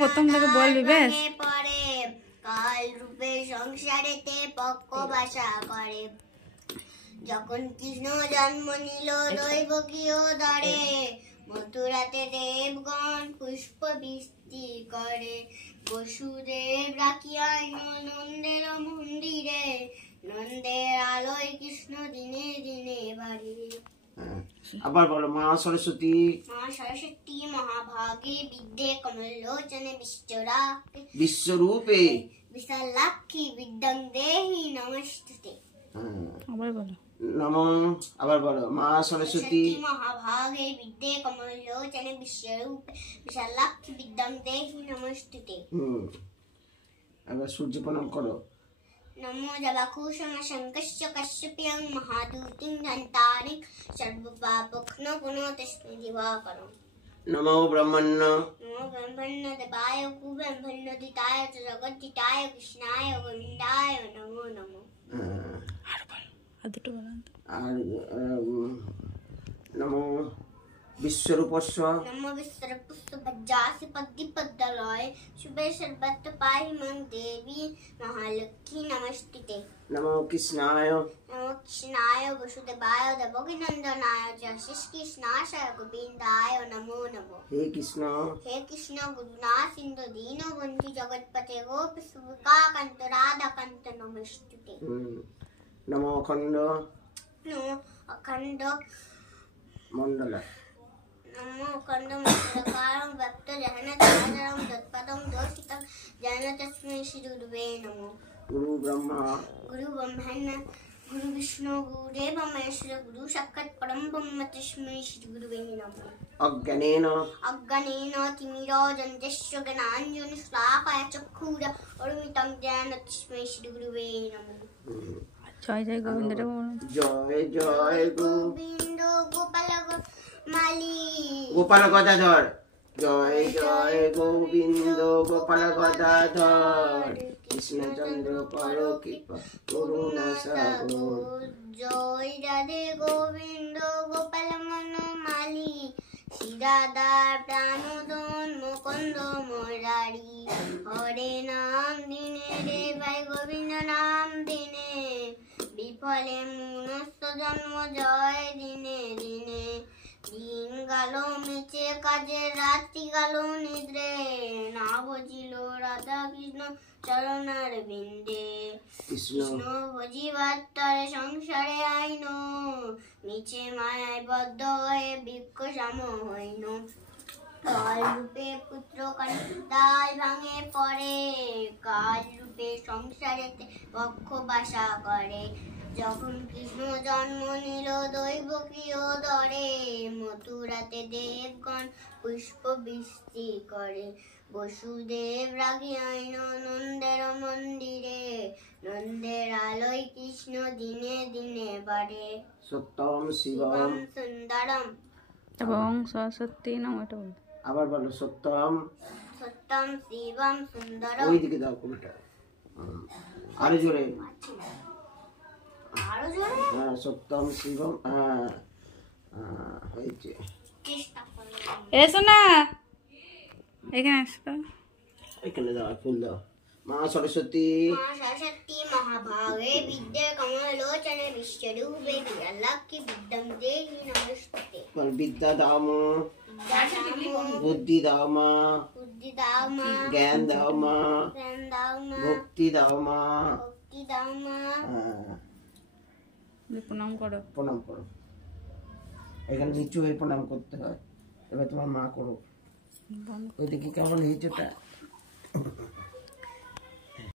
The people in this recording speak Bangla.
প্রথম থেকে বলবি বেশ। কাল রূপে সংসারেতে পক্ষ বাসা করে, যখন কৃষ্ণ জন্ম নিল দৈবকীয় দরে, মথুরাতে দেবগণ পুষ্প বৃষ্টি করে, বসুদেব রাখিয়া নন্দের মন্দিরে, নন্দের আলোয় কৃষ্ণ দিনে দিনে বাড়ে। আবার বলো। মা সরস্বতী মহাভাগে বিদ্যে কমলোচনে বিশ্বরূপে বিশালাক্ষী বিদ্যাং দেহি নমস্তুতে। আবার বলো। আবার বলো। মা সরস্বতী মহাভাগে বিদ্যে কমলোচনে বিশ্বরূপে বিশালাক্ষী বিদ্যাং দেহি নমস্তুতে। এবার সূর্য প্রণাম করো। नमो जबाकुशम शंकश्च कश्यप्यं महादूतिं धन्तारिं सर्वपापघ्नो पुनोतस्मै दिवाकरं। नमो ब्रह्मण्य देवाय कुब्रह्मण्योदिताय च जगद्दिताय कृष्णाय गोविन्दाय नमो नमो। नमो विश्वरूपस्य नमो विश्वरूपस्य भज्जासि पद्दिपद्दलय शुभे सर्वत्र पाहि मां देवी महालक्ष्मी नमस्ते। नमो कृष्णाय वसुदेवाय देवकीनंदनाय च कृष्णाय गोविन्दाय नमो नमो। हे कृष्ण गुरुनाथ सिंधु दीनबन्धु जगत्पते गोपीसुकान्त राधाकान्त नमस्ते। नमो अखंड मंडल नमो अखंड मंडलकारं व्यक्त जहनतरं तत्पदं दोषितं जन तस्मै श्री गुरुवे नमो। गुरु ब्रह्मा गुरु विष्णु गुरुदेव महेश्वर गुरु साक्षात् परं ब्रह्म तस्मै श्री गुरुवे नमो। अज्ञानेन तिमिरोजन्यस्य ज्ञानाञ्जनशलाकया चक्षुरुन्मिलितं येन तस्मै श्री गुरुवे नमो। जय जय गोविंद जय जय गोविंद गोपाल गदाधर जय जय गोविंद गोपाल गदाधर कृष्ण चंद्र करो कृपा करुणा सागर जय राधे गोविंद गोपाल मनमाली श्रीराधा प्राणोदन मुकुंद मुरारी हरे नाम दिने रे भाई गोविंद नाम दिने विफले मनुष्य जन्म जय दिने दिने दिन गालो मिचे काजे राति गालो निद्रे ना बुझिलो राधा कृष्ण चरणार बिंदे कृष्ण बुझिबार संसारे आइनो मिचे मायाय बद्ध हये बृक्ष सम हইনো काल रूपे पुत्र कन्दाल भांगे पड़े काल रूपे संसारेते पक्ष बासा करे যখন কৃষ্ণ জন্ম নিল দৈবকীয় দরে মথুরাতে দেবগণ পুষ্প বৃষ্টি করে বসুদেব রাখিয়া নন্দের মন্দিরে নন্দের আলোয় কৃষ্ণ দিনে দিনে বাড়ে সত্যম শিবম সুন্দরম এবং সরস্বতী নাম এটা বল। আবার বলো। সত্যম শিবম সুন্দরম। ওইদিকে দাও কোনটা আরো জোরে হ্যাঁ সত্যম শিবম হয়েছে। এসো না এখানে আসো। এখানে দাও ফুল দাও। মা সরস্বতী মহাভাগে বিদ্যে কমলোচনে বিশ্বরূপে বিশালাক্ষী বিদ্যাং দেহি নমস্তুতে। বিদ্যা দাও মা, বুদ্ধি দাও মা, জ্ঞান দাও মা, ভক্তি দাও মা। প্রণাম করো। প্রণাম করো। এখানে নিচু হয়ে প্রণাম করতে হয়। এবার তোমার মা করো। ওইদিকে কেমন হয়েছে ওটা?